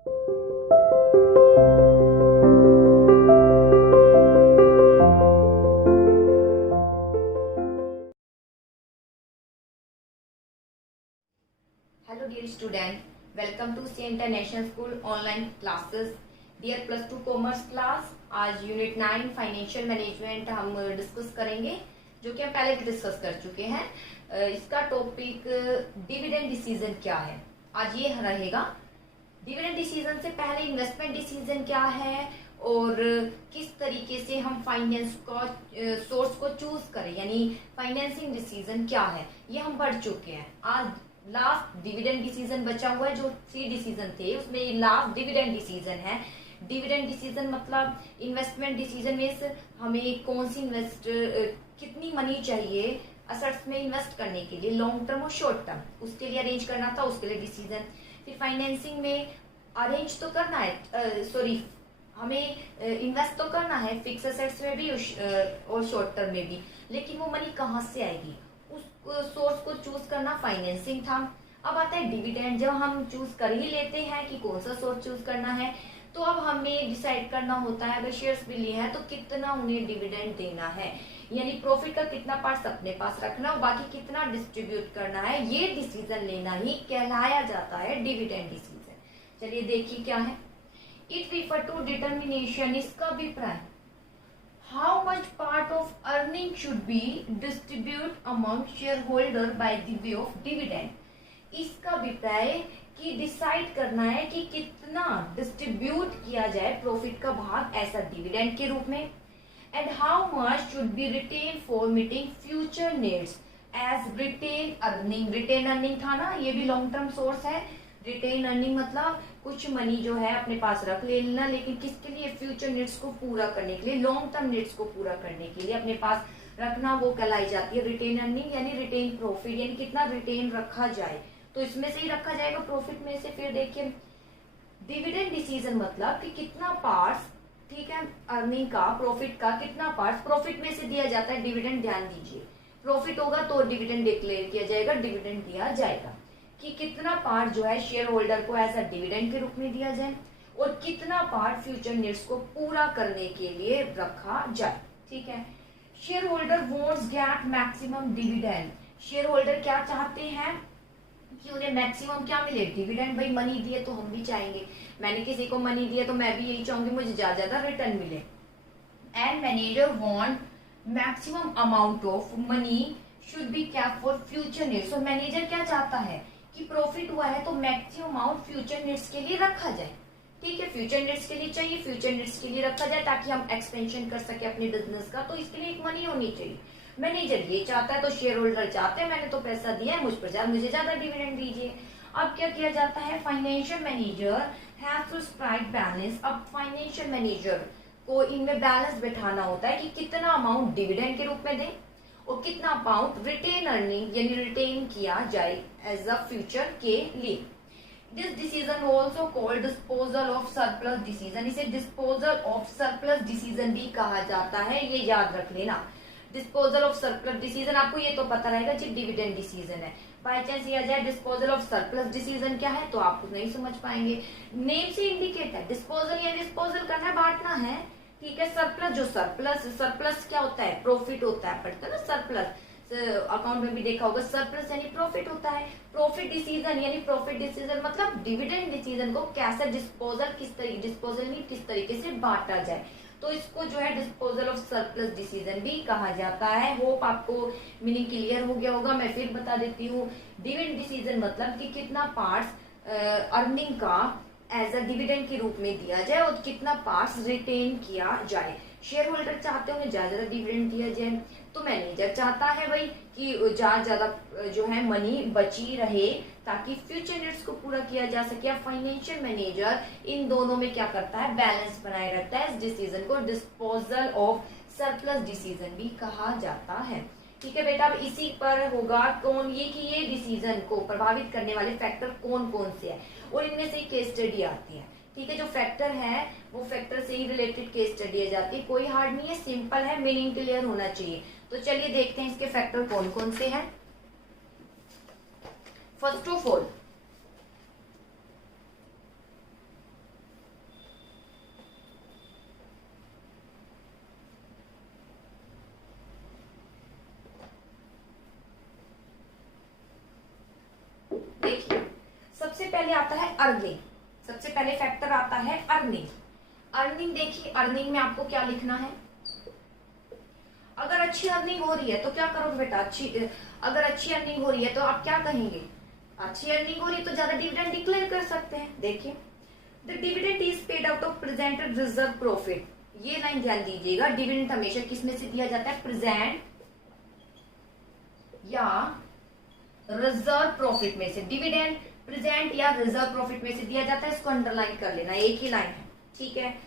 Hello dear student, welcome to C international school online classes. Dear plus two commerce class, आज unit 9 financial management हम discuss करेंगे, जो कि हम पहले भी डिस्कस कर चुके हैं। इसका टॉपिक डिविडेंड डिसीजन क्या है, आज ये रहेगा। डिविडेंड डिसीजन से पहले इन्वेस्टमेंट डिसीजन क्या है और किस तरीके से हम फाइनेंस का सोर्स को चूज करें, यानी फाइनेंसिंग डिसीजन क्या है, ये हम पढ़ चुके हैं। आज लास्ट डिविडेंड डिसीजन बचा हुआ है, जो 3 डिसीजन थे उसमें ये लास्ट डिविडेंड डिसीजन है। डिविडेंड डिसीजन मतलब इन्वेस्टमेंट डिसीजन में हमें कौन सी कितनी मनी चाहिए असेट्स में इन्वेस्ट करने के लिए, लॉन्ग टर्म और शॉर्ट टर्म, उसके लिए अरेंज करना था, उसके लिए डिसीजन। फिर फाइनेंसिंग में अरेंज तो करना है, हमें इन्वेस्ट तो करना है फिक्स एसेट्स में भी और शॉर्ट टर्म में भी, लेकिन वो मनी कहाँ से आएगी, उस सोर्स को चूज करना फाइनेंसिंग था। अब आता है डिविडेंड। जब हम चूज कर ही लेते हैं कि कौन सा सोर्स चूज करना है, तो अब हमें डिसाइड करना होता है, अगर शेयर्स भी लिए हैं तो कितना उन्हें डिविडेंड देना है, यानी प्रॉफिट का कितना पार्ट अपने पास रखना और बाकी कितना डिस्ट्रीब्यूट करना है, ये डिसीजन लेना ही कहलाया जाता है डिविडेंड डिसीजन। चलिए देखिए क्या है। इट रिफर टू डिटर्मिनेशन, इसका अभिप्राय how much part of earning should be distribute among shareholder by the way of dividend। इसका अभिप्राय कि डिसाइड करना है कि कितना डिस्ट्रीब्यूट किया जाए प्रॉफिट का भाग ऐसा डिविडेंड के रूप में, and how much should be retain for meeting future needs as retain earning. Retain earning था ना, ये भी लॉन्ग टर्म सोर्स है। रिटेन अर्निंग मतलब कुछ मनी जो है अपने पास रख लेना, लेकिन किसके लिए, फ्यूचर नीड्स को पूरा करने के लिए, लॉन्ग टर्म नीड्स को पूरा करने के लिए अपने पास रखना, वो कहलाई जाती है रिटेन अर्निंग, यानी रिटेन प्रॉफिट, यानी कितना रिटेन रखा जाए, तो इसमें से ही रखा जाएगा प्रॉफिट में से। फिर देखिए डिविडेंड डिसीजन मतलब कि कितना पार्ट, ठीक है, अर्निंग का, प्रॉफिट का कितना पार्ट प्रॉफिट में से दिया जाता है डिविडेंड। ध्यान दीजिए, प्रॉफिट होगा तो डिविडेंड डिक्लेयर किया जाएगा, डिविडेंड दिया जाएगा, कि कितना पार्ट जो है शेयर होल्डर को एज अ डिविडेंड के रूप में दिया जाए और कितना पार्ट फ्यूचर नीड्स को पूरा करने के लिए रखा जाए। ठीक है। Share holder wants get maximum dividend. Share holder क्या चाहते हैं कि उन्हें मैक्सिमम क्या मिले, डिविडेंड। भाई मनी दिए तो हम भी चाहेंगे, मैंने किसी को मनी दिया तो मैं भी यही चाहूंगी मुझे ज्यादा रिटर्न मिले। And manager want maximum amount of money should be kept for future needs. तो मैनेजर क्या चाहता है कि प्रॉफिट हुआ है तो मैक्सिमम अमाउंट फ्यूचर नीड्स के लिए रखा जाए। ठीक है, फ्यूचर नीड्स के लिए चाहिए, फ्यूचर नीड्स के लिए रखा जाए ताकि हम एक्सपेंशन कर सके अपने बिजनेस का, तो इसके लिए एक मनी होनी चाहिए। मैनेजर ये चाहता है तो शेयर होल्डर चाहते हैं मैंने तो पैसा दिया है, मुझ पर मुझे ज्यादा डिविडेंड दीजिए। अब क्या किया जाता है, financial manager has to strike balance. अब फाइनेंशियल मैनेजर को इनमें बैलेंस बैठाना होता है कि कितना अमाउंट डिविडेंड के रूप में दें और कितना अमाउंट रिटेन अर्निंग यानी रिटेन किया जाए एज अ फ्यूचर के लिए। This decision also called disposal of surplus decision. इसे डिस्पोजल ऑफ सरप्लस डिसीजन भी कहा जाता है, ये याद रख लेना। डिस्पोजल ऑफ सरप्लस डिसीजन, आपको ये तो पता रहेगा जी डिविडेंड डिसीजन है। बाई चांस ये आ जाए डिस्पोजल ऑफ सरप्लस डिसीजन क्या है तो आप नहीं समझ पाएंगे। नेम से इंडिकेट है, डिस्पोजल या डिस्पोजल करना है, बांटना है। ठीक है। सरप्लस, जो सरप्लस क्या होता है, प्रॉफिट होता है, पढ़ते हैं ना सरप्लस, अकाउंट में भी देखा होगा, सरप्लस यानी प्रॉफिट होता है। प्रॉफिट डिसीजन यानी प्रॉफिट डिसीजन मतलब डिविडेंड डिसीजन को कैसे डिस्पोजल, डिस्पोजल नहीं किस तरीके से बांटा जाए, तो इसको जो है डिस्पोजल ऑफ सरप्लस डिसीजन भी कहा जाता है। होप आपको मीनिंग क्लियर हो गया होगा। मैं फिर बता देती हूँ, डिविडेंड डिसीजन मतलब कि कितना पार्ट अर्निंग का एज अ डिविडेंड के रूप में दिया जाए और कितना पार्ट्स रिटेन किया जाए। शेयर होल्डर चाहते हैं ज्यादा डिविडेंड दिया जाए, तो मैनेजर चाहता है भाई कि ज्यादा जो है मनी बची रहे ताकि फ्यूचर नीड्स को पूरा किया जा सके। फाइनेंशियल मैनेजर इन दोनों में क्या करता है, बैलेंस बनाए रखता है। इस डिसीजन को डिस्पोजल ऑफ सरप्लस डिसीजन भी कहा जाता है। ठीक है बेटा, अब इसी पर होगा कौन ये कि ये डिसीजन को प्रभावित करने वाले फैक्टर कौन कौन से हैं और इनमें से केस स्टडी आती है। ठीक है, जो फैक्टर है वो फैक्टर से ही रिलेटेड केस स्टडी आ जाती है, कोई हार्ड नहीं है, सिंपल है, मीनिंग क्लियर होना चाहिए। तो चलिए देखते हैं इसके फैक्टर कौन कौन से हैं। फर्स्ट ऑफ ऑल पहले आता है अर्निंग, सबसे पहले फैक्टर आता है अर्निंग। अर्निंग देखिए, अर्निंग में आपको क्या लिखना है, अगर अच्छी अर्निंग हो रही है तो क्या करोगे बेटा, अगर अच्छी अर्निंग हो रही है तो आप क्या कहेंगे, अच्छी अर्निंग हो रही है तो ज्यादा डिविडेंड डिक्लेयर कर सकते हैं। देखिए, the dividend is paid out of presented reserve profit, ये लाइन ध्यान दीजिएगा, डिविडेंड हमेशा किसमें से दिया जाता है, प्रेजेंट या रिजर्व प्रॉफिट में से। डिविडेंड प्रेजेंट या रिजर्व प्रॉफिट में से दिया जाता है, इसको अंडरलाइन कर लेना, एक ही लाइन है, ठीक है।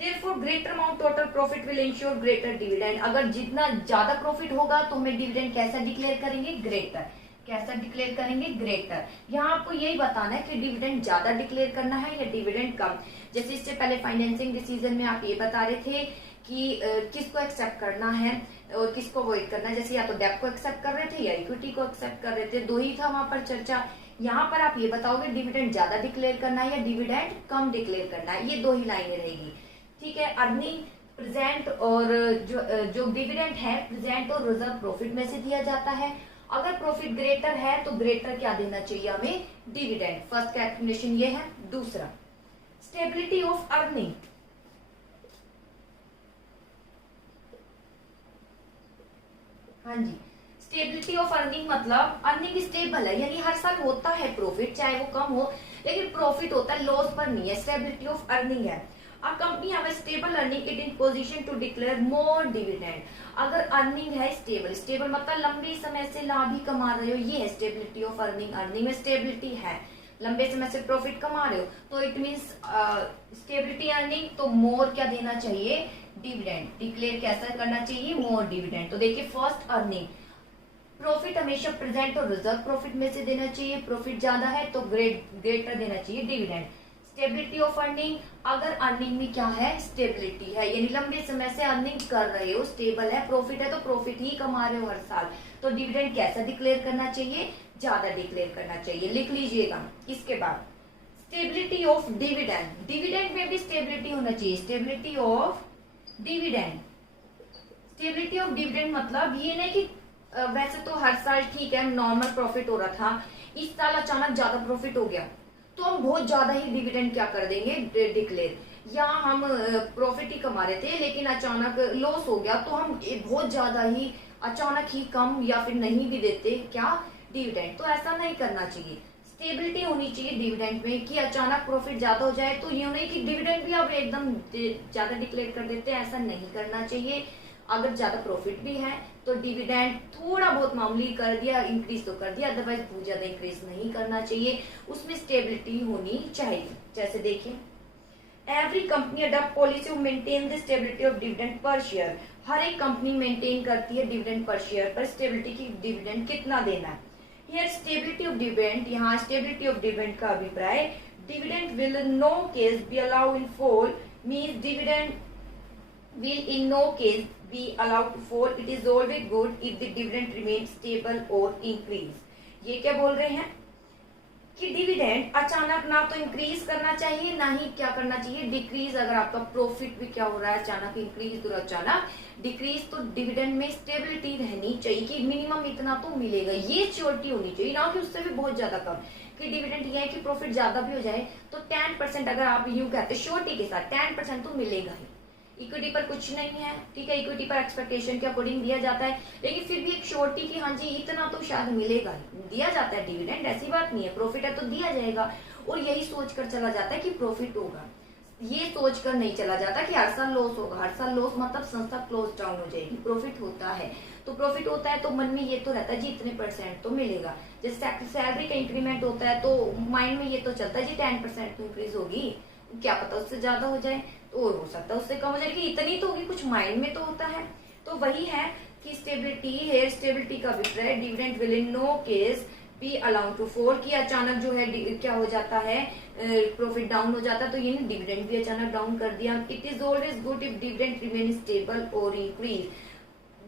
Therefore, greater amount total profit will ensure greater dividend। अगर जितना ज्यादा प्रॉफिट होगा तो हमें डिविडेंड कैसा डिक्लेयर करेंगे, ग्रेटर। कैसा डिक्लेयर करेंगे, ग्रेटर। यहाँ आपको यही बताना है कि डिविडेंड ज्यादा डिक्लेयर करना है या डिविडेंड कम। जैसे इससे पहले फाइनेंसिंग डिसीजन में आप ये बता रहे थे कि किसको एक्सेप्ट करना है और किसको अवॉइड करना है, जैसे या तो डेब्ट को एक्सेप्ट कर रहे थे या इक्विटी को एक्सेप्ट कर रहे थे, दो ही था वहां पर चर्चा। यहाँ पर आप ये बताओगे डिविडेंड ज्यादा डिक्लेयर करना है या डिविडेंड कम डिक्लेयर करना है, ये दो ही लाइनें रहेगी, ठीक है। अर्निंग प्रेजेंट और जो डिविडेंड है प्रेजेंट और रिजर्व प्रॉफिट में से दिया जाता है। अगर प्रॉफिट ग्रेटर है तो ग्रेटर क्या देना चाहिए हमें, डिविडेंड। फर्स्ट कैलकुलेशन ये है। दूसरा, स्टेबिलिटी ऑफ अर्निंग। हाँ जी, स्टेबिलिटी ऑफ अर्निंग मतलब अर्निंग स्टेबल है, यानी हर साल होता है प्रॉफिट, चाहे वो कम हो, लेकिन प्रॉफिट होता है, लॉस पर नहीं है। स्टेबिलिटी ऑफ अर्निंग है, A company have a stable earning, it in position to declare more dividend। अगर अर्निंग है स्टेबल, स्टेबल मतलब लंबे समय से लाभ ही कमा रहे हो, ये है स्टेबिलिटी ऑफ अर्निंग। अर्निंग में स्टेबिलिटी है, लंबे समय से प्रॉफिट कमा रहे हो, तो इट मीन्स स्टेबिलिटी अर्निंग, तो मोर क्या देना चाहिए, डिविडेंड। डिक्लेयर कैसा करना चाहिए, मोर डिविडेंड। तो देखिए, फर्स्ट अर्निंग, प्रॉफिट हमेशा प्रेजेंट और रिजर्व प्रॉफिट में से देना चाहिए, प्रॉफिट ज्यादा है तो ग्रेटर देना चाहिए डिविडेंड। स्टेबिलिटी ऑफ अर्निंग, अगर अर्निंग में क्या है, स्टेबिलिटी है, यानी लंबे समय से अर्निंग कर रहे हो, स्टेबल है, प्रॉफिट है तो प्रॉफिट ही कमा रहे हो हर साल, तो डिविडेंड कैसा डिक्लेयर करना चाहिए, ज्यादा डिक्लेयर करना चाहिए, लिख लीजिएगा। इसके बाद स्टेबिलिटी ऑफ डिविडेंड, डिविडेंड में भी स्टेबिलिटी होना चाहिए, stability of dividend. Stability of dividend मतलब ये नहीं कि वैसे तो हर साल ठीक है नॉर्मल प्रॉफिट हो रहा था, इस साल अचानक ज्यादा प्रॉफिट हो गया तो हम बहुत ज्यादा ही डिविडेंड क्या कर देंगे, डिक्लेयर। या हम प्रॉफिट ही कमा रहे थे लेकिन अचानक लॉस हो गया तो हम बहुत ज्यादा ही अचानक ही कम या फिर नहीं भी देते क्या, डिविडेंड। तो ऐसा नहीं करना चाहिए, स्टेबिलिटी होनी चाहिए डिविडेंड में कि अचानक प्रॉफिट ज्यादा हो जाए तो ये नहीं कि डिविडेंड भी आप एकदम ज्यादा डिक्लेयर कर देते हैं, ऐसा नहीं करना चाहिए। अगर ज्यादा प्रॉफिट भी है तो डिविडेंड थोड़ा बहुत मामूली कर दिया, इंक्रीज तो कर दिया, अदरवाइज बहुत ज्यादा इंक्रीज नहीं करना चाहिए, उसमें स्टेबिलिटी होनी चाहिए। जैसे देखिए, every company adopt policy of maintain the stability of dividend per share. हर एक कंपनी मेंटेन करती है डिविडेंड पर शेयर पर स्टेबिलिटी की, डिविडेंड कितना देना है। हियर स्टेबिलिटी ऑफ डिविडेंड, यहाँ स्टेबिलिटी ऑफ डिविडेंड का अभिप्राय, dividend will no case be allow in fall, means dividend will in no case be allowed to fall, it is always good if the dividend remains stable or increase। ये क्या बोल रहे हैं कि dividend अचानक ना तो इंक्रीज करना चाहिए ना ही क्या करना चाहिए, डिक्रीज। अगर आपका प्रॉफिट भी क्या हो रहा है अचानक इंक्रीज तो अचानक डिक्रीज, तो डिविडेंड में स्टेबिलिटी रहनी चाहिए कि मिनिमम इतना तो मिलेगा, ये श्योरिटी होनी चाहिए, ना कि उससे भी बहुत ज्यादा कम। कि डिविडेंड ये है कि प्रॉफिट ज्यादा भी हो जाए तो 10%, अगर आप यूं कहते श्योरिटी के साथ 10% तो मिलेगा ही। इक्विटी पर कुछ नहीं है, ठीक है, इक्विटी पर एक्सपेक्टेशन के अकॉर्डिंग दिया जाता है, लेकिन फिर भी एक श्योरिटी की हाँ जी इतना तो शायद मिलेगा ही, दिया जाता है डिविडेंड, ऐसी बात नहीं है, प्रॉफिट है तो दिया जाएगा। और यही सोचकर चला जाता है कि प्रॉफिट होगा, ये सोचकर नहीं चला जाता कि हर साल लॉस होगा। हर साल लॉस मतलब संस्था क्लोज डाउन हो जाएगी। प्रॉफिट होता है तो प्रॉफिट होता है तो मन में ये तो रहता है जी इतने % तो मिलेगा। जैसे सैलरी का इंक्रीमेंट होता है तो माइंड में ये तो चलता है जी 10% तो इंक्रीज होगी, क्या पता उससे ज्यादा हो जाए तो और हो सकता है उससे कम हो जाए, कि इतनी तो होगी, कुछ माइंड में तो होता है। तो वही है कि स्टेबिलिटी है, स्टेबिलिटी का अभिप्राय dividend will in no case be allowed to fall, कि अचानक जो है क्या हो जाता है, प्रॉफिट डाउन हो जाता है, तो ये डिविडेंड भी अचानक डाउन कर दिया। It is always good if dividend remain stable और इंक्रीज,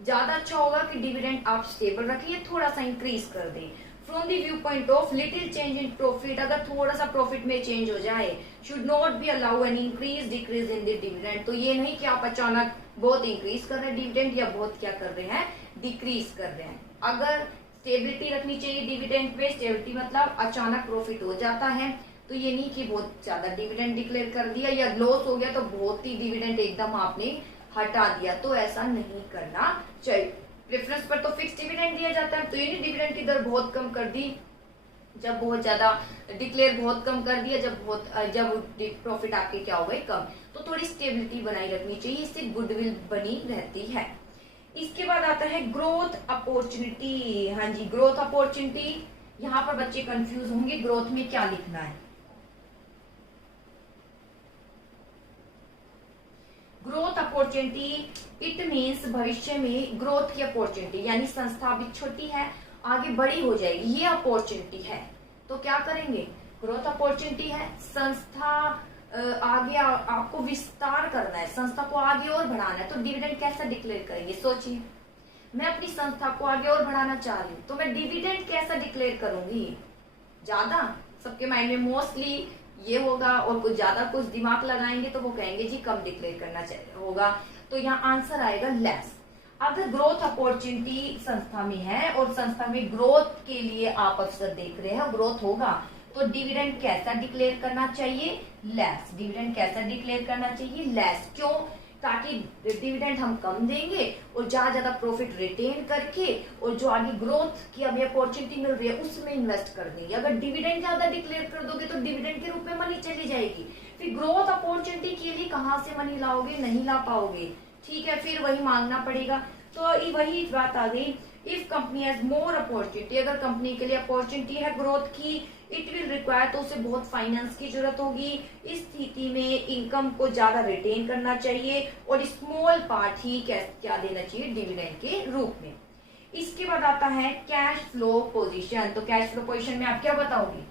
ज्यादा अच्छा होगा कि डिविडेंड आप स्टेबल रखिए, थोड़ा सा इंक्रीज कर दें। From the view point of little change in profit, अगर थोड़ा सा प्रॉफिट में चेंज हो जाए, should not be allow an increase decrease in the dividend. तो ये नहीं कि आप अचानक बहुत इंक्रीज कर रहे हैं डिविडेंड या बहुत क्या कर रहे हैं, डिक्रीज कर रहे हैं। अगर स्टेबिलिटी रखनी चाहिए डिविडेंड पे, स्टेबिलिटी मतलब अचानक प्रॉफिट हो जाता है तो ये नहीं कि बहुत ज्यादा डिविडेंड डिक्लेयर कर दिया या लॉस हो गया तो बहुत ही डिविडेंड एकदम आपने हटा दिया, तो ऐसा नहीं करना चाहिए। प्रेफरेंस पर तो फिक्स डिविडेंड दिया जाता है, तो ये नहीं डिविडेंड की दर बहुत कम कर दी, जब बहुत ज्यादा डिक्लेयर बहुत कम कर दिया, जब प्रॉफिट आपके क्या हो गए कम, तो थोड़ी स्टेबिलिटी बनाई रखनी चाहिए, इससे गुडविल बनी रहती है। इसके बाद आता है ग्रोथ अपॉर्चुनिटी। हाँ जी, ग्रोथ अपॉर्चुनिटी, यहाँ पर बच्चे कंफ्यूज होंगे ग्रोथ में क्या लिखना है। ग्रोथ अपॉर्चुनिटी इट मीन्स भविष्य में ग्रोथ की अपॉर्चुनिटी, यानी संस्था अभी छोटी है आगे बड़ी हो जाएगी, ये अपॉर्चुनिटी है, तो क्या करेंगे, ग्रोथ अपॉर्चुनिटी है, संस्था आगे आपको विस्तार करना है, संस्था को आगे और बढ़ाना है, तो डिविडेंड कैसे डिक्लेयर करेंगे। सोचिए, मैं अपनी संस्था को आगे और बढ़ाना चाह रही हूँ, तो मैं डिविडेंड कैसे डिक्लेयर करूंगी। ज्यादा सबके माइंड में मोस्टली ये होगा, और कुछ ज्यादा कुछ दिमाग लगाएंगे तो वो कहेंगे जी कम डिक्लेयर करना चाहिए होगा, तो यहाँ आंसर आएगा लेस। अगर ग्रोथ अपॉर्चुनिटी संस्था में है और संस्था में ग्रोथ के लिए आप अवसर देख रहे हैं, ग्रोथ होगा, तो डिविडेंड कैसा डिक्लेयर करना चाहिए, लेस। डिविडेंड कैसा डिक्लेयर करना चाहिए, लेस। क्यों, ताकि डिविडेंड हम कम देंगे और ज्यादा प्रॉफिट रिटेन करके और जो आगे ग्रोथ की अभी अपॉर्चुनिटी मिल रही है उसमें इन्वेस्ट कर देंगे। अगर डिविडेंड ज्यादा डिक्लेयर कर दोगे तो डिविडेंड के रूप में मनी चली जाएगी, फिर ग्रोथ अपॉर्चुनिटी के लिए कहाँ से मनी लाओगे, नहीं ला पाओगे, ठीक है, फिर वही मांगना पड़ेगा। तो वही बात आ गई, if company has more opportunity, अगर कंपनी के लिए अपॉर्चुनिटी है ग्रोथ की, इट विल रिक्वायर, तो उसे बहुत फाइनेंस की जरूरत होगी। इस स्थिति में इनकम को ज्यादा रिटेन करना चाहिए और स्मॉल पार्ट ही क्या देना चाहिए, डिविडेंड के रूप में। इसके बाद आता है कैश फ्लो पोजीशन। तो कैश फ्लो पोजीशन में आप क्या बताओगे,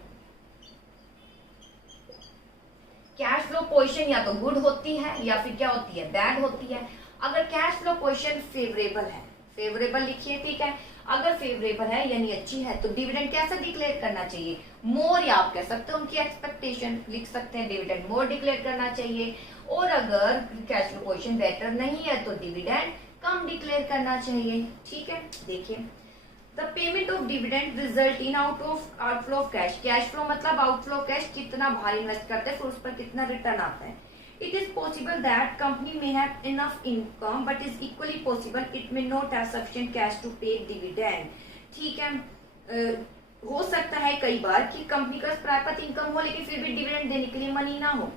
कैश फ्लो पोजीशन या तो गुड होती है या फिर क्या होती है, बैड होती है। अगर कैश फ्लो पोजीशन फेवरेबल है, फेवरेबल लिखिए, ठीक है, अगर फेवरेबल है यानी अच्छी है, तो डिविडेंड कैसा डिक्लेयर करना चाहिए, मोर, या आप कह सकते हैं उनकी एक्सपेक्टेशन लिख सकते हैं, डिविडेंड मोर डिक्लेयर करना चाहिए। और अगर कैश फ्लो पोजीशन बेटर नहीं है तो डिविडेंड कम डिक्लेयर करना चाहिए, ठीक है। देखिए, the payment of dividend result in outflow of cash. Cash flow मतलब आउटफ्लो ऑफ कैश, कितना बाहर इन्वेस्ट करते हैं फिर उस पर कितना रिटर्न आता है। It is possible that company may have enough income, but is equally possible it may not have sufficient cash to pay dividend. ठीक है, हो सकता है कई बार कि कंपनी का प्राप्त इनकम हो लेकिन फिर भी डिविडेंड देने के लिए मनी ना हो।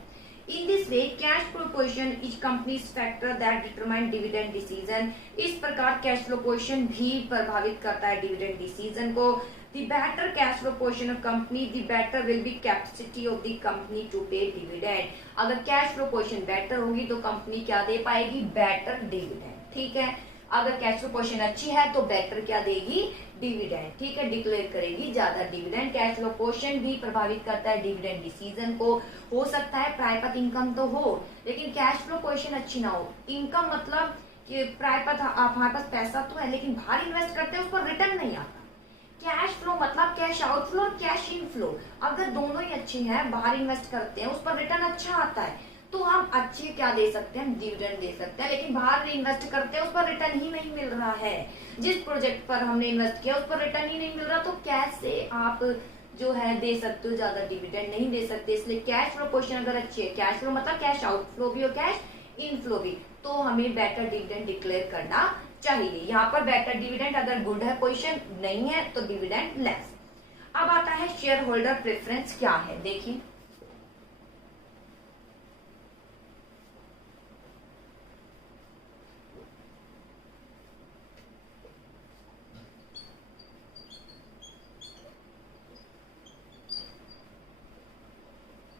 In this way, cash flow position is company's factor that determine dividend decision. इस प्रकार कैश फ्लो पोजीशन भी प्रभावित करता है डिविडेंड डिसीजन को। The better cash flow position of company, the better will be capacity of the company to pay dividend. अगर cash flow position better होगी तो कंपनी क्या दे पाएगी, बेटर डिविडेंड, ठीक है। अगर कैश फ्लो पोजीशन अच्छी है तो बेटर क्या देगी, डिविडेंड, ठीक है, डिक्लेयर करेगी ज्यादा डिविडेंड। कैश फ्लो पोजीशन भी प्रभावित करता है डिविडेंड डिसीजन को। हो सकता है प्राप्त इनकम तो हो लेकिन कैश फ्लो पोजीशन अच्छी ना हो। इनकम मतलब कि प्राप्त हमारे पास पैसा तो है लेकिन बाहर इन्वेस्ट करते हैं उस पर रिटर्न नहीं आता। कैश फ्लो मतलब कैश आउटफ्लो और कैश इनफ्लो, अगर दोनों ही अच्छे हैं, बाहर इन्वेस्ट करते हैं उस पर रिटर्न अच्छा आता है तो हम अच्छे क्या दे सकते हैं, डिविडेंड दे सकते हैं। लेकिन बाहर इन्वेस्ट करते हैं उस पर रिटर्न ही नहीं मिल रहा है, जिस प्रोजेक्ट पर हमने इन्वेस्ट किया उस पर रिटर्न ही नहीं मिल रहा, तो कैसे आप जो है दे सकते हो, ज्यादा डिविडेंड नहीं दे सकते। इसलिए कैश फ्लो पोजीशन अगर अच्छी है, कैश फ्लो मतलब कैश आउटफ्लो भी और कैश इनफ्लो भी, तो हमें बेटर डिविडेंड डिक्लेयर करना चाहिए। यहाँ पर बेटर डिविडेंड अगर गुड है पोजीशन, नहीं है तो डिविडेंड लेस। अब आता है शेयर होल्डर प्रेफरेंस क्या है, देखिए।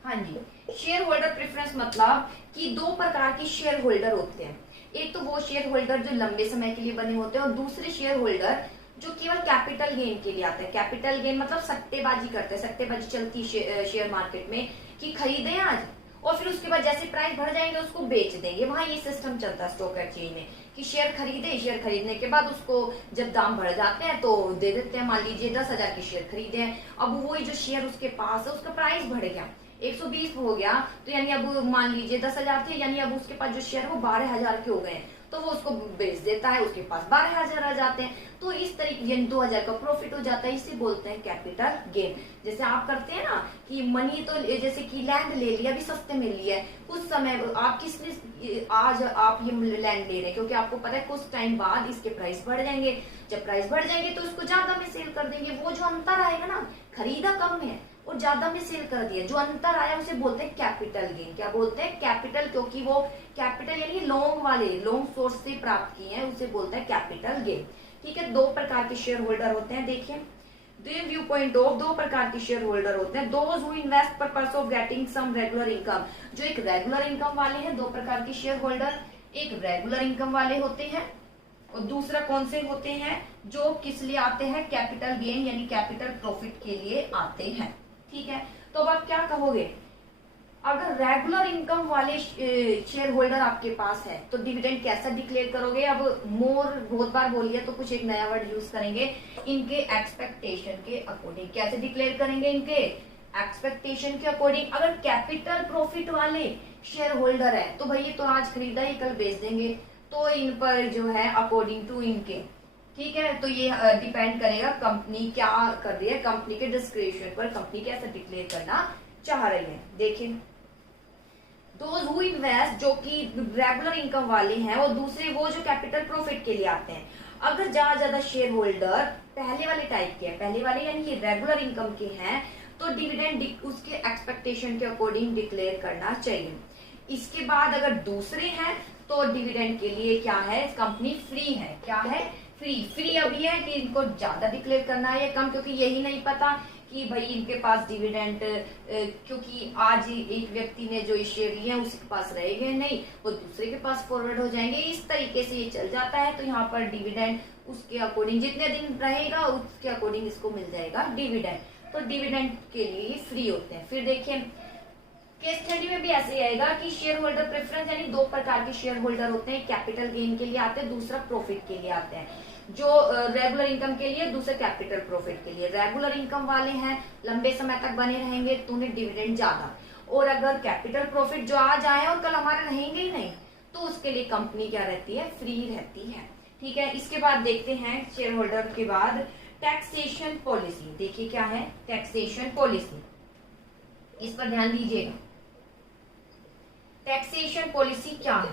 हाँ जी, शेयर होल्डर प्रेफरेंस मतलब कि दो प्रकार के शेयर होल्डर होते हैं। एक तो वो शेयर होल्डर जो लंबे समय के लिए बने होते हैं और दूसरे शेयर होल्डर जो केवल कैपिटल गेन के लिए आते हैं। कैपिटल गेन मतलब सट्टेबाजी करते हैं, सट्टेबाजी चलती शेयर मार्केट में कि खरीदे आज और फिर उसके बाद जैसे प्राइस बढ़ जाएंगे उसको बेच देंगे। वहां ये सिस्टम चलता है स्टॉक एक्सचेंज में कि शेयर खरीदे, शेयर खरीदने के बाद उसको जब दाम बढ़ जाते हैं तो दे देते हैं। मान लीजिए 10,000 के शेयर खरीदे हैं, अब वही जो शेयर उसके पास है उसका प्राइस बढ़ गया, 120 हो गया, तो यानी अब मान लीजिए 10,000 थे, यानी अब उसके पास जो शेयर वो 12,000 के हो गए हैं, तो वो उसको बेच देता है, उसके पास 12,000 आ जाते हैं। तो इस तरीके यानी 2,000 का प्रॉफिट हो जाता है, इसे बोलते हैं कैपिटल गेन। जैसे आप करते हैं ना कि मनी, तो जैसे कि लैंड ले लिया, अभी सस्ते में लिया है, कुछ समय आप किसने आज आप ये लैंड ले रहे हैं क्योंकि आपको पता है कुछ टाइम बाद इसके प्राइस बढ़ जाएंगे, जब प्राइस बढ़ जाएंगे तो उसको ज्यादा में सेल कर देंगे। वो जो अंतर आएगा ना, खरीदा कम है और ज्यादा में सेल कर दिया, जो अंतर आया उसे बोलते हैं कैपिटल गेन। क्या बोलते हैं? कैपिटल, क्योंकि वो कैपिटल यानी लॉन्ग वाले, लॉन्ग सोर्स से प्राप्त किए हैं, उसे बोलते हैं कैपिटल गेन। ठीक है, दो प्रकार के शेयर होल्डर होते हैं। देखिए द व्यू पॉइंट ऑफ, दो प्रकार के शेयर होल्डर होते हैं। Those who invest purpose of getting some regular income, जो एक रेगुलर इनकम वाले हैं, दो प्रकार के शेयर होल्डर, एक रेगुलर इनकम वाले होते हैं और दूसरा कौन से होते हैं, जो किस लिए आते हैं, कैपिटल गेन यानी कैपिटल प्रॉफिट के लिए आते हैं। ठीक है, तो अब आप क्या कहोगे, अगर रेगुलर इनकम वाले शेयर होल्डर आपके पास है तो डिविडेंड कैसा डिक्लेयर करोगे? अब बहुत बार बोलिए तो कुछ एक नया वर्ड यूज करेंगे, इनके एक्सपेक्टेशन के अकॉर्डिंग। कैसे डिक्लेयर करेंगे? इनके एक्सपेक्टेशन के अकॉर्डिंग। अगर कैपिटल प्रॉफिट वाले शेयर होल्डर है तो भाई ये तो आज खरीदा ही कल बेच देंगे, तो इन पर जो है अकॉर्डिंग टू इनके, ठीक है, तो ये डिपेंड करेगा कंपनी क्या कर रही है, कंपनी के डिस्क्रिप्शन पर कंपनी कैसा डिक्लेयर करना चाह रही है। देखिए दोज हु इन्वेस्ट, जो कि रेगुलर इनकम वाले हैं, और दूसरे वो जो कैपिटल प्रॉफिट के लिए आते हैं। अगर ज्यादा शेयर होल्डर पहले वाले टाइप के हैं, पहले वाले यानी कि रेगुलर इनकम के हैं, तो डिविडेंड उसके एक्सपेक्टेशन के अकॉर्डिंग डिक्लेयर करना चाहिए। इसके बाद अगर दूसरे हैं तो डिविडेंड के लिए क्या है, कंपनी फ्री है। क्या है? फ्री अभी है कि इनको ज्यादा डिक्लेयर करना है या कम, क्योंकि यही नहीं पता कि भाई इनके पास डिविडेंड, क्योंकि आज एक व्यक्ति ने जो शेयर लिए हैं उसी के पास रहेंगे नहीं, वो दूसरे के पास फॉरवर्ड हो जाएंगे, इस तरीके से ये चल जाता है। तो यहाँ पर डिविडेंड उसके अकॉर्डिंग जितने दिन रहेगा उसके अकॉर्डिंग इसको मिल जाएगा डिविडेंड। तो डिविडेंड के लिए फ्री होते हैं। फिर देखिए केस स्टडी में भी ऐसे ही आएगा कि शेयर होल्डर प्रेफरेंस, यानी दो प्रकार के शेयर होल्डर होते हैं, कैपिटल गेन के लिए आते हैं, दूसरा प्रॉफिट के लिए आते हैं। जो रेगुलर इनकम के लिए, दूसरे कैपिटल प्रॉफिट के लिए। रेगुलर इनकम वाले हैं, लंबे समय तक बने रहेंगे तो उन्हें डिविडेंड ज्यादा, और अगर कैपिटल प्रॉफिट जो आज आए और कल हमारे रहेंगे ही नहीं तो उसके लिए कंपनी क्या रहती है, फ्री रहती है। ठीक है, इसके बाद देखते हैं शेयर होल्डर के बाद टैक्सेशन पॉलिसी। देखिए क्या है टैक्सेशन पॉलिसी, इस पर ध्यान दीजिएगा। टैक्सेशन पॉलिसी क्या है?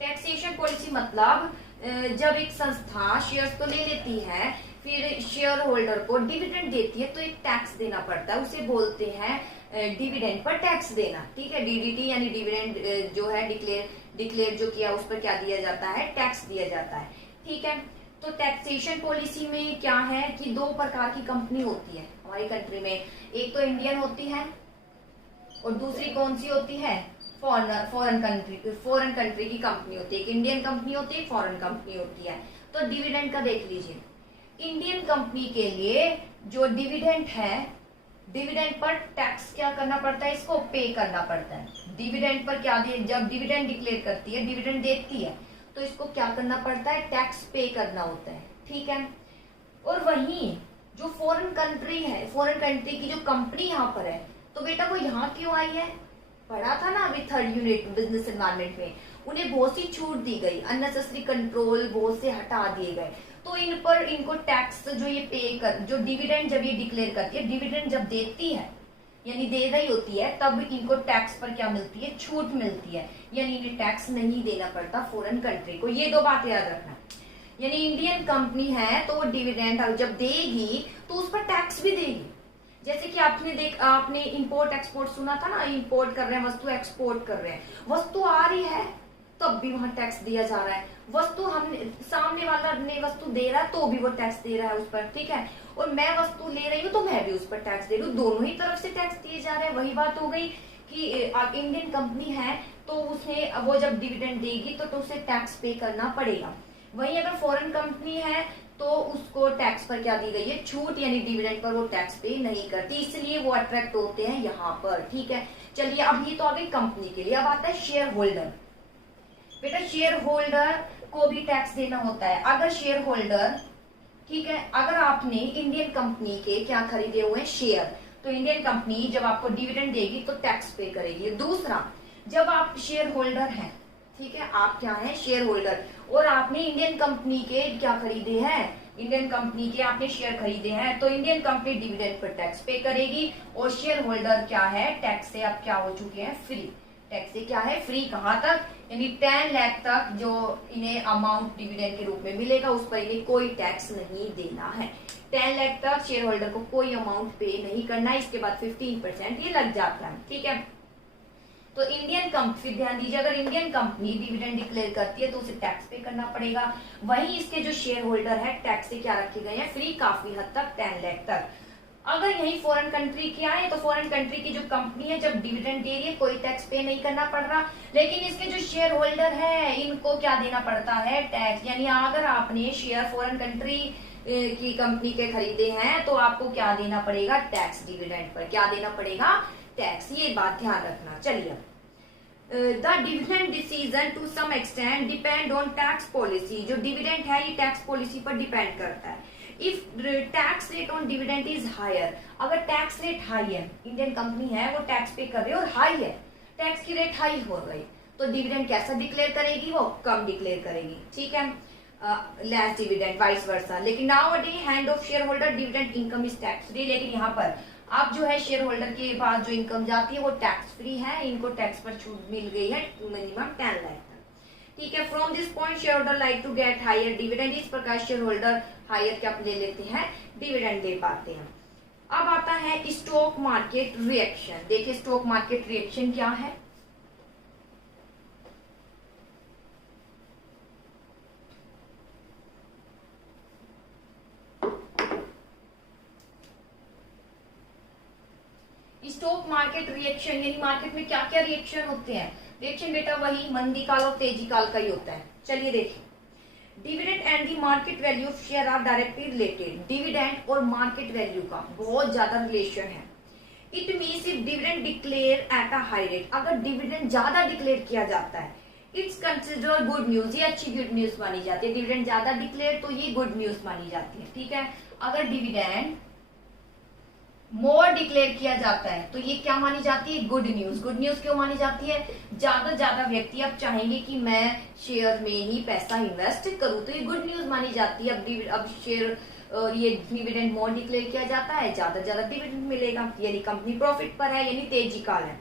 टैक्सेशन पॉलिसी मतलब जब एक संस्था शेयर्स तो ले लेती है, फिर शेयर होल्डर को डिविडेंड देती है तो एक टैक्स देना पड़ता है, उसे बोलते हैं डिविडेंड पर टैक्स देना। ठीक है, डीडीटी यानी डिविडेंड जो है डिक्लेयर जो किया उस पर क्या दिया जाता है, टैक्स दिया जाता है। ठीक है, तो टैक्सेशन पॉलिसी में क्या है कि दो प्रकार की कंपनी होती है हमारी कंट्री में, एक तो इंडियन होती है और दूसरी कौन सी होती है, फॉरेन कंट्री की कंपनी होती है। एक इंडियन कंपनी होती है, फॉरेन कंपनी होती है। तो डिविडेंड का देख लीजिए, इंडियन कंपनी के लिए जो डिविडेंड है, डिविडेंड पर टैक्स क्या करना पड़ता है, इसको पे करना पड़ता है। डिविडेंड पर क्या दे, जब डिविडेंड डिक्लेयर करती है, डिविडेंड देती है तो इसको क्या करना पड़ता है, टैक्स पे करना होता है। ठीक है, और वहीं जो फॉरेन कंट्री है, फॉरेन कंट्री की जो कंपनी यहाँ पर है, तो बेटा वो यहाँ क्यों आई है, पढ़ा था ना अभी थर्ड यूनिट बिजनेस एनवायरनमेंट में, उन्हें बहुत सी छूट दी गई, अननेसेसरी कंट्रोल बहुत से हटा दिए गए, तो इन पर इनको टैक्स जो ये पे कर, जो डिविडेंड जब ये डिक्लेयर करती है, डिविडेंड जब देती है यानी दे रही होती है, तब इनको टैक्स पर क्या मिलती है, छूट मिलती है, यानी इन्हें टैक्स नहीं देना पड़ता फॉरेन कंट्री को। ये दो बात याद रखना। यानी इंडियन कंपनी है तो वो डिविडेंड जब देगी तो उस पर टैक्स भी देगी। जैसे कि आपने इंपोर्ट एक्सपोर्ट सुना था ना, इंपोर्ट कर रहे हैं वस्तु, एक्सपोर्ट कर रहे हैं, वस्तु आ रही है तब भी वहां टैक्स दिया जा रहा है, वस्तु हम सामने वाला ने वस्तु दे रहा है तो भी वो टैक्स दे रहा है उस पर। ठीक है, और मैं वस्तु ले रही हूँ तो मैं भी उस पर टैक्स दे रही हूँ, दोनों ही तरफ से टैक्स दिए जा रहे हैं। वही बात हो गई कि इंडियन कंपनी है तो उसे वो जब डिविडेंड देगी तो उसे टैक्स पे करना पड़ेगा। वहीं अगर फॉरेन कंपनी है तो उसको टैक्स पर क्या दी गई है, छूट, यानी डिविडेंड पर वो टैक्स पे नहीं करती, इसलिए वो अट्रैक्ट होते हैं यहाँ पर। ठीक है, चलिए अब ये तो आ गई कंपनी के लिए। अब आता है शेयर होल्डर। बेटा शेयर होल्डर को भी टैक्स देना होता है। अगर शेयर होल्डर, ठीक है, अगर आपने इंडियन कंपनी के क्या खरीदे हुए शेयर, तो इंडियन कंपनी जब आपको डिविडेंड देगी तो टैक्स पे करेगी। दूसरा, जब आप शेयर होल्डर हैं, ठीक है, आप क्या है, शेयर होल्डर, और आपने इंडियन कंपनी के क्या खरीदे हैं, इंडियन कंपनी के आपने शेयर खरीदे हैं, तो Indian company dividend per tax पे करेगी, और शेयर होल्डर क्या है, टैक्स से अब क्या हो चुके हैं, फ्री। टैक्स से क्या है, फ्री। कहां तक, यानी 10 लाख तक जो इन्हें अमाउंट डिविडेंड के रूप में मिलेगा उस पर इन्हें कोई टैक्स नहीं देना है। 10 लाख तक शेयर होल्डर को कोई अमाउंट पे नहीं करना है, इसके बाद 15% ये लग जाता है। ठीक है, तो इंडियन कंपनी, ध्यान दीजिए, अगर इंडियन कंपनी डिविडेंड डिक्लेयर करती है तो उसे टैक्स पे करना पड़ेगा। वहीं इसके जो शेयर होल्डर है टैक्स से क्या रखे गए हैं, फ्री, काफी हद तक 10 लाख तक। अगर यही फॉरेन कंट्री की आए तो फॉरेन कंट्री की जो कंपनी है जब डिविडेंड दे रही है कोई टैक्स पे नहीं करना पड़ रहा, लेकिन इसके जो शेयर होल्डर है इनको क्या देना पड़ता है, टैक्स। यानी अगर आपने शेयर फॉरेन कंट्री की कंपनी के खरीदे हैं तो आपको क्या देना पड़ेगा, टैक्स। डिविडेंड पर क्या देना पड़ेगा, टैक्स। ये बात ध्यान रखना। चलिए, the dividend decision to some extent depend on tax policy. जो डिविडेंड है ये टैक्स पॉलिसी पर डिपेंड करता है। If tax rate on dividend is higher, अगर टैक्स रेट हाई है, इंडियन कंपनी है वो टैक्स पे कर रही है और हाई है, टैक्स की रेट हाई हो गई, तो डिविडेंड कैसा डिक्लेयर करेगी, वो कम डिक्लेयर करेगी। ठीक है, लेस डिविडेंड, वाइस वर्सा। लेकिन now day hand of shareholder dividend income is tax free. लेकिन यहाँ पर अब जो है शेयर होल्डर के पास जो इनकम जाती है वो टैक्स फ्री है, इनको टैक्स पर छूट मिल गई है मिनिमम 10 लाख। ठीक है, from this point share holder like to get higher dividend. इस प्रकार शेयर होल्डर हायर क्या ले लेते हैं, डिविडेंड दे पाते हैं। अब आता है स्टॉक मार्केट रिएक्शन। देखिए स्टॉक मार्केट रिएक्शन क्या है। स्टॉक मार्केट रिएक्शन यानी मार्केट में क्या क्या रिएक्शन होते हैं। रिएक्शन बेटा वही मंदी काल और तेजी काल का ही होता है। चलिए देखिए, dividend and the market value of share are directly related. Dividend और मार्केट वैल्यू का बहुत ज्यादा रिलेशन है। It means if dividend declare at a high rate, अगर डिविडेंड ज्यादा डिक्लेयर किया जाता है, इट्स कंसिडर गुड न्यूज, ये अच्छी गुड न्यूज मानी जाती है। डिविडेंड ज्यादा डिक्लेयर तो ये गुड न्यूज मानी जाती है। ठीक है, अगर डिविडेंड मोर डिक्लेयर किया जाता है तो ये क्या मानी जाती है, गुड न्यूज। गुड न्यूज क्यों मानी जाती है, ज्यादा व्यक्ति अब चाहेंगे कि मैं शेयर में ही पैसा इन्वेस्ट करूं, तो ये गुड न्यूज मानी जाती है। अब शेयर और ये डिविडेंड मोर डिक्लेयर किया जाता है, ज्यादा डिविडेंड मिलेगा, यानी कंपनी प्रॉफिट पर है, यानी तेजी काल है।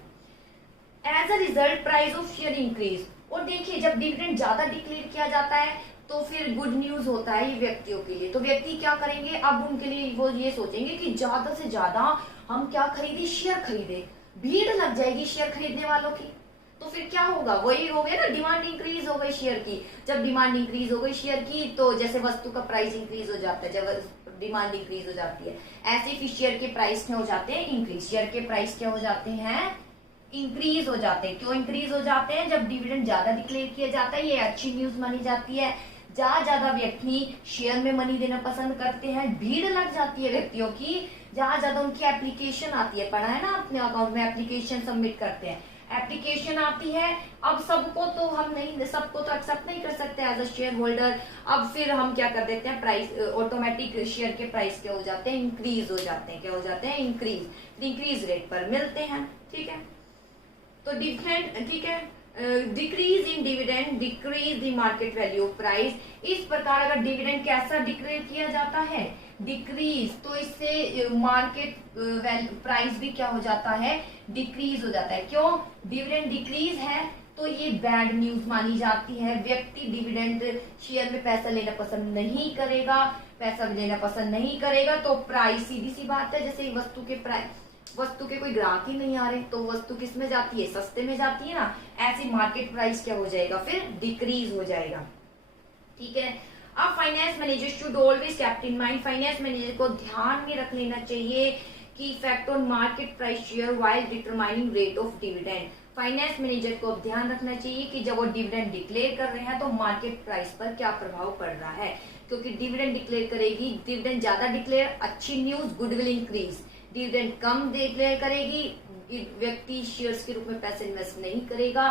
As a result price of share increase. और देखिए जब डिविडेंड ज्यादा डिक्लेयर किया जाता है तो फिर गुड न्यूज होता है ये व्यक्तियों के लिए, तो व्यक्ति क्या करेंगे, अब उनके लिए वो ये सोचेंगे कि ज्यादा से ज्यादा हम क्या खरीदे, शेयर खरीदे, भीड़ लग जाएगी शेयर खरीदने वालों की। तो फिर क्या होगा, वही हो गया ना, डिमांड इंक्रीज हो गई शेयर की। जब डिमांड इंक्रीज हो गई शेयर की तो जैसे वस्तु का प्राइस इंक्रीज हो जाता है, जब डिमांड इंक्रीज हो जाती है, ऐसे फिर शेयर के प्राइस क्या हो जाते हैं, इंक्रीज। शेयर के प्राइस क्या हो जाते हैं, इंक्रीज हो जाते हैं। क्यों इंक्रीज हो जाते हैं, जब डिविडेंड ज्यादा डिक्लेयर किया जाता है, ये अच्छी न्यूज मानी जाती है, ज्यादा व्यक्ति शेयर में मनी देना पसंद करते हैं, भीड़ लग जाती है व्यक्तियों की, ज्यादा उनकी एप्लीकेशन आती है, पढ़ा है ना अपने अकाउंट में एप्लीकेशन सबमिट करते हैं, एप्लीकेशन आती है। अब सबको तो हम नहीं, सबको तो एक्सेप्ट नहीं कर सकते एज अ शेयर होल्डर। अब फिर हम क्या कर देते हैं, प्राइस ऑटोमेटिक शेयर के प्राइस क्या हो जाते हैं, इंक्रीज हो जाते हैं। क्या हो जाते हैं, इंक्रीज रेट पर मिलते हैं। ठीक है, तो डिफरेंट, ठीक है, decrease in dividend decrease the market value of price. इस प्रकार अगर डिविडेंड कैसा डिक्लेयर किया जाता है, डिक्रीज, तो इससे मार्केट प्राइस भी क्या हो जाता है, डिक्रीज हो जाता है। क्यों, डिविडेंड डिक्रीज है तो ये बैड न्यूज मानी जाती है। व्यक्ति डिविडेंड शेयर में पैसा लेना पसंद नहीं करेगा, पैसा लेना पसंद नहीं करेगा, तो प्राइस, सीधी सी बात है, जैसे वस्तु के कोई ग्राहक ही नहीं आ रहे तो वस्तु किस में जाती है, सस्ते में जाती है ना, ऐसी मार्केट प्राइस क्या हो जाएगा, फिर डिक्रीज हो जाएगा। ठीक है, अब finance manager should always keep in mind, finance manager को ध्यान में रख लेना चाहिए कि effect on market price share while determining rate of dividend. Finance manager को ध्यान रखना चाहिए कि जब वो डिविडेंड डिक्लेयर कर रहे हैं तो मार्केट प्राइस पर क्या प्रभाव पड़ रहा है, क्योंकि डिविडेंड डिक्लेयर करेगी, डिविडेंड ज्यादा डिक्लेयर, अच्छी न्यूज, गुडविल इंक्रीज। डिविडेंड कम डिक्लेयर करेगी, व्यक्ति शेयर्स के रूप में पैसे इन्वेस्ट नहीं करेगा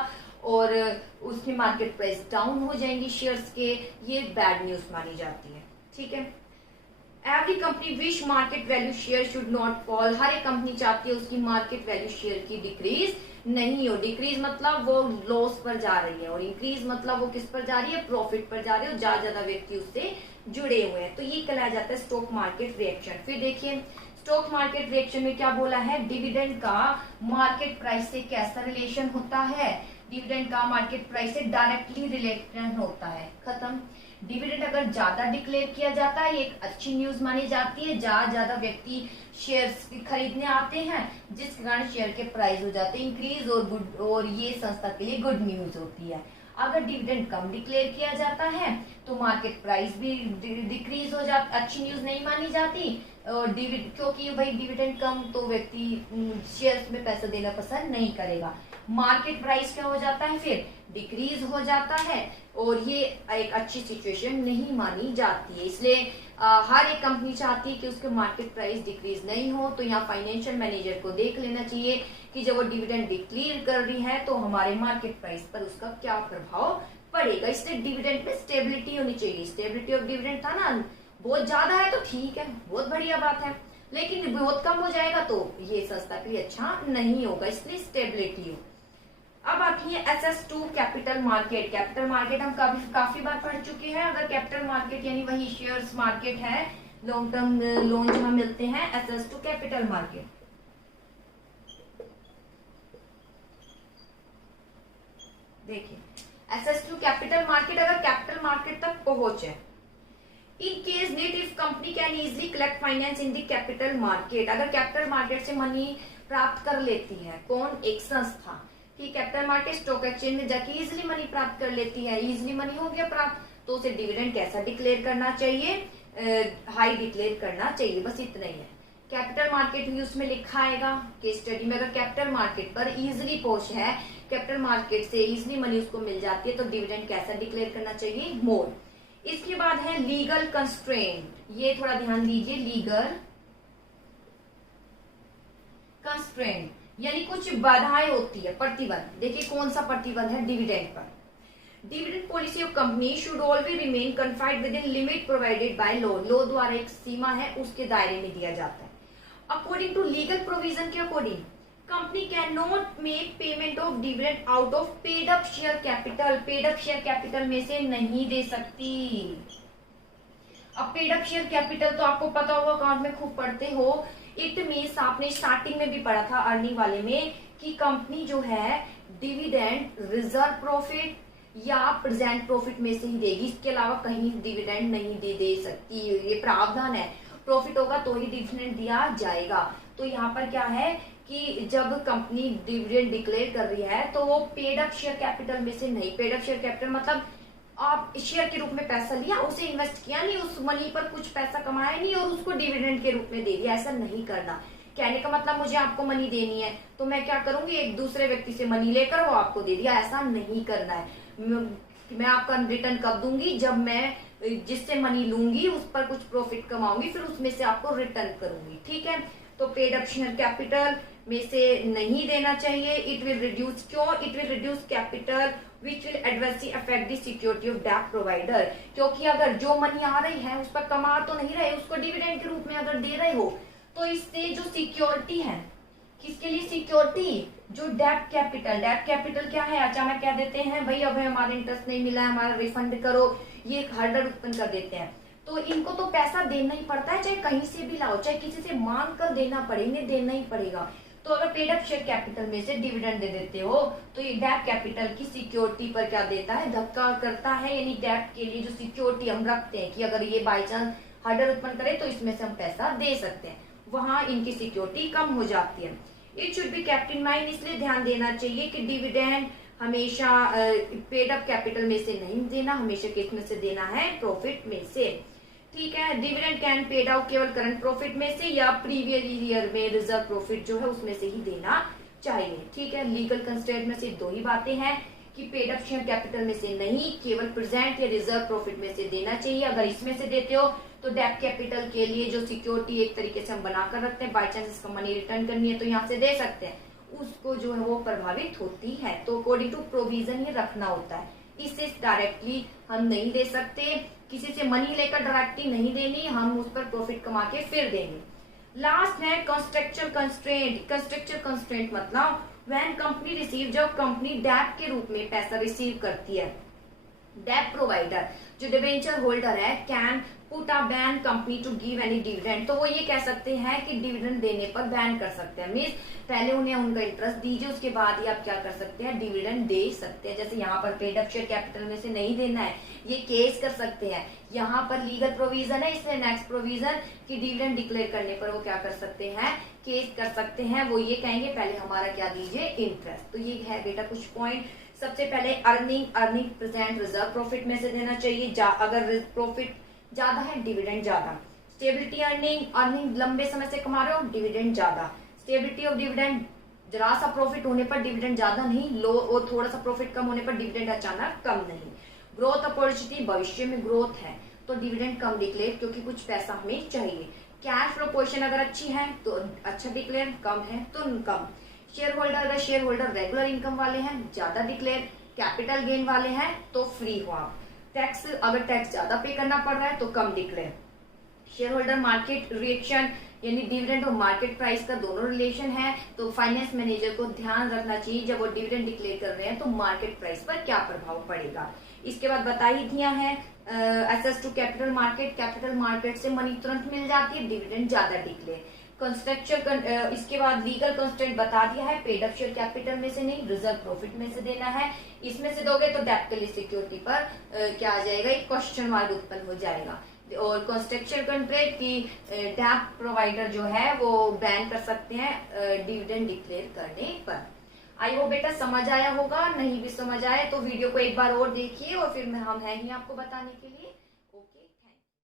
और उसकी मार्केट प्राइस डाउन हो जाएंगी शेयर्स के, ये बैड न्यूज मानी जाती है। ठीक है, every company wish market value share should not fall, हर एक कंपनी चाहती है उसकी मार्केट वैल्यू शेयर की डिक्रीज नहीं हो। डिक्रीज मतलब वो लॉस पर जा रही है, और इंक्रीज मतलब वो किस पर जा रही है, प्रॉफिट पर जा रही है, और ज्यादा व्यक्ति उससे जुड़े हुए हैं। तो ये कहलाया जाता है स्टॉक मार्केट रिएक्शन। फिर देखिए स्टॉक मार्केट रिएक्शन में क्या बोला है, डिविडेंड का मार्केट प्राइस से कैसा रिलेशन होता है, डिविडेंड का मार्केट प्राइस से डायरेक्टली रिलेटेड होता है। खत्म। डिविडेंड अगर ज्यादा डिक्लेयर किया जाता है, एक अच्छी न्यूज मानी जाती है, ज्यादा व्यक्ति शेयर्स खरीदने आते हैं, जिस कारण शेयर के प्राइस हो जाते हैं इंक्रीज, और ये संस्था के लिए गुड न्यूज होती है। अगर डिविडेंड कम डिक्लेयर किया जाता है तो मार्केट प्राइस भी डिक्रीज हो जाता, अच्छी न्यूज नहीं मानी जाती, और क्योंकि भाई डिविडेंड कम तो व्यक्ति शेयर्स में पैसा देना पसंद नहीं करेगा। मार्केट प्राइस क्या हो जाता है, फिर डिक्रीज हो जाता है, और ये एक अच्छी सिचुएशन नहीं मानी जाती है। इसलिए हर एक कंपनी चाहती है कि उसके मार्केट प्राइस डिक्रीज नहीं हो। तो यहाँ फाइनेंशियल मैनेजर को देख लेना चाहिए कि जब वो डिविडेंड डिक्लेयर कर रही है तो हमारे मार्केट प्राइस पर उसका क्या प्रभाव पड़ेगा। इसलिए डिविडेंड पे स्टेबिलिटी होनी चाहिए। स्टेबिलिटी ऑफ डिविडेंड था ना, बहुत ज्यादा है तो ठीक है, बहुत बढ़िया बात है, लेकिन बहुत कम हो जाएगा तो ये संस्था के लिए अच्छा नहीं होगा, इसलिए स्टेबिलिटी हो। अब आती है SS2 capital market. Capital market हम काफी बार पढ़ चुके हैं। अगर कैपिटल मार्केट यानी वही शेयर्स मार्केट है, लॉन्ग टर्म लोन जहां मिलते हैं, SS2 कैपिटल मार्केट। देखिए SS2 कैपिटल मार्केट अगर कैपिटल मार्केट तक पहुंचे, in case need if company can easily collect finance in the capital market, अगर कैपिटल मार्केट से मनी प्राप्त कर लेती है कौन, एक संस्था, ठीक, कैपिटल मार्केट स्टॉक एक्सचेंज में जाके इजिली मनी प्राप्त कर लेती है, इजिली मनी हो गया प्राप्त, तो उसे डिविडेंड कैसा डिक्लेयर करना चाहिए, हाई डिक्लेयर करना चाहिए, बस इतना ही है। कैपिटल मार्केट भी उसमें लिखा आएगा केस स्टडी में। अगर कैपिटल मार्केट पर इजिली पहुंच है, कैपिटल मार्केट से इजिली मनी उसको मिल जाती है, तो डिविडेंड कैसा डिक्लेयर करना चाहिए, मोर। इसके बाद है लीगल कंस्ट्रेंट, ये थोड़ा ध्यान दीजिए, लीगल कंस्ट्रेंट यानी कुछ बाधाएं होती है, प्रतिबंध। देखिए कौन सा प्रतिबंध है, dividend per. Dividend policy of company should always remain confined with in limit provided by law, law द्वारा एक सीमा है उसके दायरे में दिया जाता है। अकॉर्डिंग टू लीगल प्रोविजन के according company can not make payment of dividend out of paid up share capital, paid up share capital में से नहीं दे सकती। अब पेड अप शेयर कैपिटल तो आपको पता होगा, अकाउंट में खूब पढ़ते हो। इट मीन्स आपने स्टार्टिंग में भी पढ़ा था अर्निंग वाले में कि कंपनी जो है डिविडेंड रिजर्व प्रॉफिट या प्रेजेंट प्रॉफिट में से ही देगी, इसके अलावा कहीं डिविडेंड नहीं दे सकती, ये प्रावधान है। प्रॉफिट होगा तो ही डिविडेंड दिया जाएगा। तो यहाँ पर क्या है कि जब कंपनी डिविडेंड डिक्लेयर कर रही है तो वो पेड अप शेयर कैपिटल में से नहीं, पेड अप शेयर कैपिटल मतलब आप शेयर के रूप में पैसा लिया, उसे इन्वेस्ट किया नहीं, उस मनी पर कुछ पैसा कमाया नहीं और उसको डिविडेंड के रूप में दे दिया, ऐसा नहीं करना। कहने का मतलब मुझे आपको मनी देनी है तो मैं क्या करूंगी, एक दूसरे व्यक्ति से मनी लेकर वो आपको दे दिया, ऐसा नहीं करना है। मैं आपका रिटर्न कब दूंगी, जब मैं जिससे मनी लूंगी उस पर कुछ प्रॉफिट कमाऊंगी, फिर उसमें से आपको रिटर्न करूंगी, ठीक है। तो पेड अप शेयर कैपिटल में से नहीं देना चाहिए। इट विल रिड्यूस, क्यों, it will reduce capital which will adversely affect the security of debt provider, क्योंकि अगर जो मनी आ रही है उस पर कमा तो नहीं रहे, उसको डिविडेंड के रूप में अगर दे रहे हो तो इससे जो सिक्योरिटी है, किसके लिए सिक्योरिटी, जो डेट कैपिटल, डेट कैपिटल क्या है, अचानक क्या देते हैं भाई, अब हमारा इंटरेस्ट नहीं मिला है, हमारा रिफंड करो, ये एक हर्डल उत्पन्न कर देते हैं। तो इनको तो पैसा देना ही पड़ता है, चाहे कहीं से भी लाओ, चाहे किसी से मांग कर देना पड़े, इन्हें देना ही पड़ेगा। तो अगर पेड अप शेयर कैपिटल में से डिविडेंड दे देते हो तो ये डेट कैपिटल की सिक्योरिटी पर क्या देता है, धक्का करता है, यानी डेट के लिए जो सिक्योरिटी हम रखते हैं कि अगर ये बाई चांस हर्डल उत्पन्न करे तो इसमें से हम पैसा दे सकते हैं, वहां इनकी सिक्योरिटी कम हो जाती है। It should be kept in mind, इसलिए ध्यान देना चाहिए कि डिविडेंड हमेशा पेड अप कैपिटल में से नहीं देना, हमेशा किस में से देना है, प्रॉफिट में से, ठीक है। डिविडेंड कैन पेड आउट केवल करंट प्रॉफिट में से या प्रीवियस ईयर में रिजर्व प्रॉफिट जो है उसमें से ही देना चाहिए, ठीक है। लीगल कंस्ट्रेंट में से दो ही बातें हैं कि पेड अप शेयर कैपिटल में से नहीं, केवल प्रेजेंट या रिजर्व प्रॉफिट में से देना चाहिए। अगर इसमें से देते हो तो डेट कैपिटल के लिए जो सिक्योरिटी एक तरीके से हम बनाकर रखते हैं, बाई चांस इसका मनी रिटर्न करनी है तो यहाँ से दे सकते हैं, उसको जो है वो प्रभावित होती है। तो अकॉर्डिंग टू प्रोविजन ही रखना होता है, इससे डायरेक्टली हम नहीं दे सकते, किसी से मनी लेकर डायरेक्टली नहीं देनी, हम उस पर प्रॉफिट कमा के फिर देंगे। लास्ट है कंस्ट्रक्चुअल कंस्ट्रेंट। कंस्ट्रक्चुअल कंस्ट्रेंट मतलब व्हेन कंपनी रिसीव, जब कंपनी डेट के रूप में पैसा रिसीव करती है, डेट प्रोवाइडर जो डिबेंचर होल्डर है can put a ban company to give any dividend, तो वो ये कह सकते हैं कि डिविडेंड देने पर बैन कर सकते हैं। मीन्स पहले उन्हें उनका इंटरेस्ट दीजिए, उसके बाद ही आप क्या कर सकते हैं, डिविडेंड दे सकते हैं। जैसे यहाँ पर पेड अप शेयर कैपिटल में से नहीं देना है, ये केस कर सकते हैं। यहाँ पर लीगल प्रोविजन है, इसलिए नेक्स्ट प्रोविजन की डिविडेंड डिक्लेयर करने पर वो क्या कर सकते हैं, केस कर सकते हैं। वो ये कहेंगे पहले हमारा क्या दीजिए, इंटरेस्ट। तो ये है बेटा कुछ पॉइंट। सबसे पहले अर्निंग प्रेजेंट रिजर्व प्रॉफिट में से देना चाहिए, अगर प्रॉफिट ज्यादा है डिविडेंड ज्यादा। स्टेबिलिटी अर्निंग लंबे समय से कमा रहे हो, डिविडेंड ज्यादा। स्टेबिलिटी ऑफ डिविडेंड, जरा सा प्रॉफिट होने पर डिविडेंड ज्यादा नहीं, लो और थोड़ा सा प्रॉफिट कम होने पर डिविडेंड अचानक कम नहीं। ग्रोथ अपॉर्चुनिटी, भविष्य में ग्रोथ है तो डिविडेंड कम डिक्लेयर क्योंकि कुछ पैसा हमें चाहिए। कैश फ्लो पोजीशन अगर अच्छी है तो अच्छा डिक्लेयर, कम है तो कम। शेयर होल्डर, अगर शेयर होल्डर रेगुलर इनकम वाले हैं ज्यादा डिक्लेयर, कैपिटल गेन वाले हैं तो फ्री हो आप। टैक्स, अगर टैक्स ज्यादा पे करना पड़ रहा है तो कम declare. Shareholder market reaction, यानी डिविडेंड और मार्केट प्राइस का दोनों रिलेशन है, तो फाइनेंस मैनेजर को ध्यान रखना चाहिए जब वो डिविडेंड डिक्लेयर कर रहे हैं तो मार्केट प्राइस पर क्या प्रभाव पड़ेगा। इसके बाद बता ही दिया है access to capital market, capital market से मनी तुरंत मिल जाती है, डिविडेंड ज्यादा डिक्लेयर। कंस्ट्रक्चर, इसके बाद लीगल कंस्ट्रेंट बता दिया है, पेड अप शेयर कैपिटल में से नहीं, रिजर्व प्रॉफिट में से देना है। इसमें से दोगे तो डेट के लिए सिक्योरिटी पर क्या आ जाएगा, एक क्वेश्चन मार्क उत्पन्न हो जाएगा। और कंस्ट्रक्चर कंट्रेक्ट की डेट प्रोवाइडर जो है वो बैन कर सकते हैं डिविडेंड डिक्लेयर करने पर। आई होप बेटा समझ आया होगा, नहीं भी समझ आए तो वीडियो को एक बार और देखिए और फिर हम हैं ही आपको बताने के लिए।